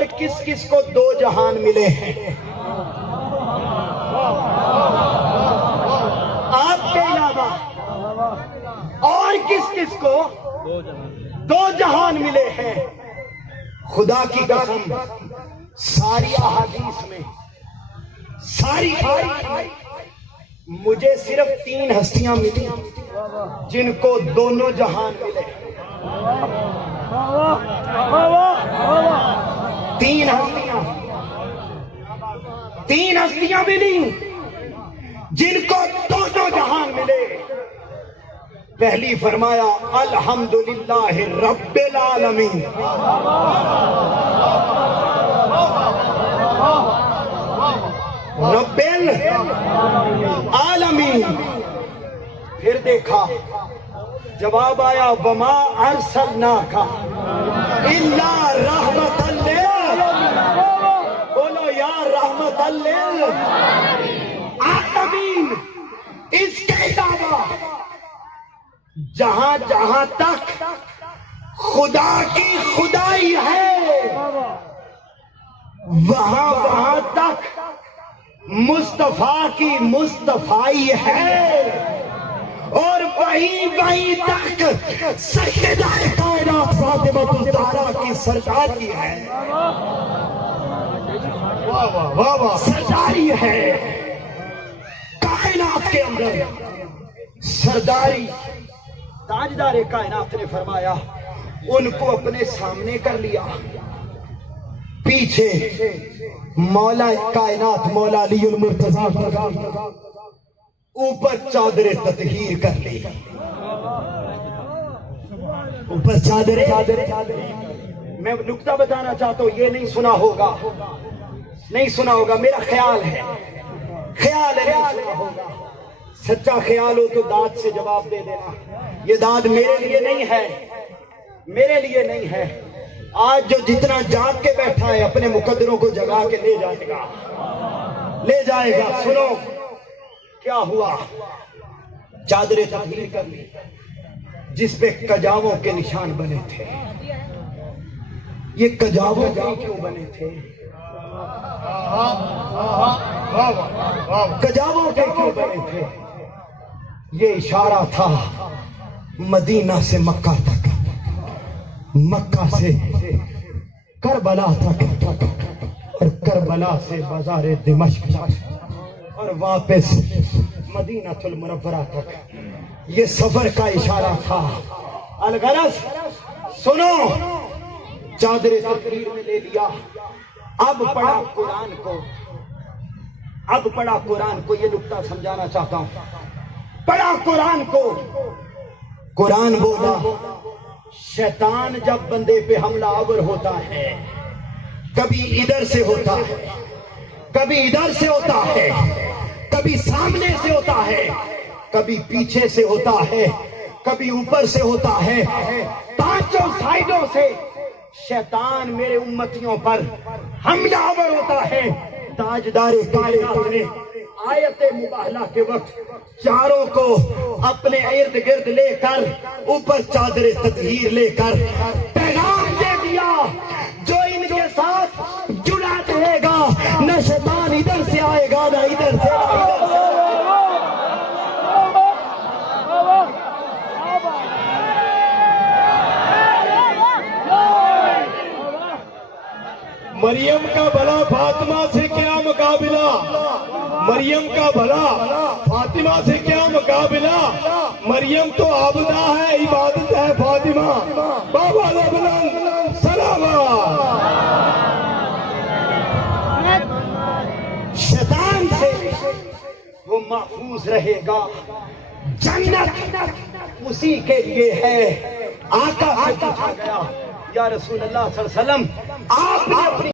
اور کس کس کو دو جہان ملے ہیں؟ آپ کے علاوہ اور کس کس کو دو جہان ملے ہیں؟ خدا کی قسم ساری احادیث میں، ساری تاریخ میں مجھے صرف 3 ہستیاں ملی جن کو دونوں جہان ملے۔ 3 ہستیاں ملی جن کو دونوں جہان ملے۔ پہلی فرمایا الحمدللہ رب العالمین، رب العالمین۔ پھر دیکھا جواب آیا وما ارسلناک الا رحمۃ للعالمین، بولو یا رحمۃ للعالمین۔ اس کے علاوہ جہاں جہاں تک خدا کی خدائی ہے وہاں وہاں تک مصطفیٰ کی مصطفائی ہے، اور وہیں تک سیدہ کائنات فاطمہ الزہرا کی سرداری ہے، سرداری ہے کائنات کے اندر۔ سرداری تاجدار کائنات نے فرمایا ان کو اپنے سامنے کر لیا، پیچھے مولا کائنات مولا علی المرتضیٰ، اوپر چادر تطہیر کر لی، اوپر چادر۔ میں نکتہ بتانا چاہتا ہوں، یہ نہیں سنا ہوگا، نہیں سنا ہوگا، میرا خیال ہے نہیں سنا ہوگا۔ سچا خیال ہو تو داد سے جواب دے دینا۔ یہ داد میرے لیے نہیں ہے، میرے لیے نہیں ہے۔ آج جو جتنا جاگ کے بیٹھا ہے اپنے مقدروں کو جگا کے لے جائے گا، لے جائے گا۔ سنو کیا ہوا، چادر تطہیر کر لی جس پہ کجاووں کے نشان بنے تھے۔ یہ کجاووں کے کیوں بنے تھے؟ کجاووں کے کیوں بنے تھے؟ یہ اشارہ تھا مدینہ سے مکہ تک، مکہ سے کربلا تک، اور کربلا سے بازار دمشق اور واپس مدینہ المنورہ تک، یہ سفر کا اشارہ تھا۔ الغرض سنو، چادر تطہیر میں لے لیا، اب پڑھا قرآن کو، اب پڑھا قرآن کو۔ یہ نکتہ سمجھانا چاہتا ہوں، پڑھا قرآن کو۔ قرآن بولا شیطان جب بندے پہ حملہ آور ہوتا ہے، کبھی ادھر سے ہوتا ہے، کبھی ادھر سے ہوتا ہے، کبھی سامنے سے ہوتا ہے، کبھی پیچھے سے ہوتا ہے، کبھی اوپر سے ہوتا ہے، پانچوں سائیڈوں سے شیطان میرے امتیوں پر حملہ آور ہوتا ہے۔ تاجدار کائنات نے آیت مباہلہ کے وقت چاروں کو اپنے ارد گرد لے کر اوپر چادر تطہیر لے کر پیغام دے دیا، جو ان کے ساتھ جڑا رہے گا نہ شیطان ادھر سے آئے گا نہ ادھر سے، مریم کا بھلا فاطمہ سے کیا مقابلہ، مریم کا بھلا فاطمہ سے کیا مقابلہ، مریم تو عابدہ ہے، عبادت ہے فاطمہ، بابا بلند سلامات۔ شیطان سے وہ محفوظ رہے گا، جنت اسی کے لیے ہے۔ آقا سے پوچھا گیا یا رسول اللہ صلی اللہ علیہ وسلم، آپ نے اپنی